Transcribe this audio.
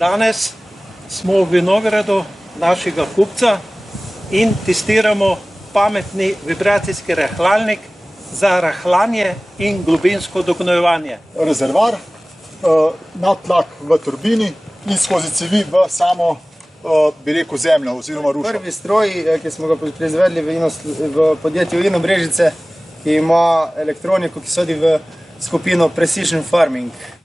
Danes smo v vinogradu našega kupca in testiramo pametni vibracijski rahlalnik za rahljanje in globinsko dognojevanje. Rezervoar, nadtlak v turbini in skozi cevi v samo, bi rekel, zemljo oziroma rušo. Prvi stroj, ki smo ga proizvedli v podjetju Ino Brežice, ki ima elektroniko, ki sodi v skupino Precision Farming.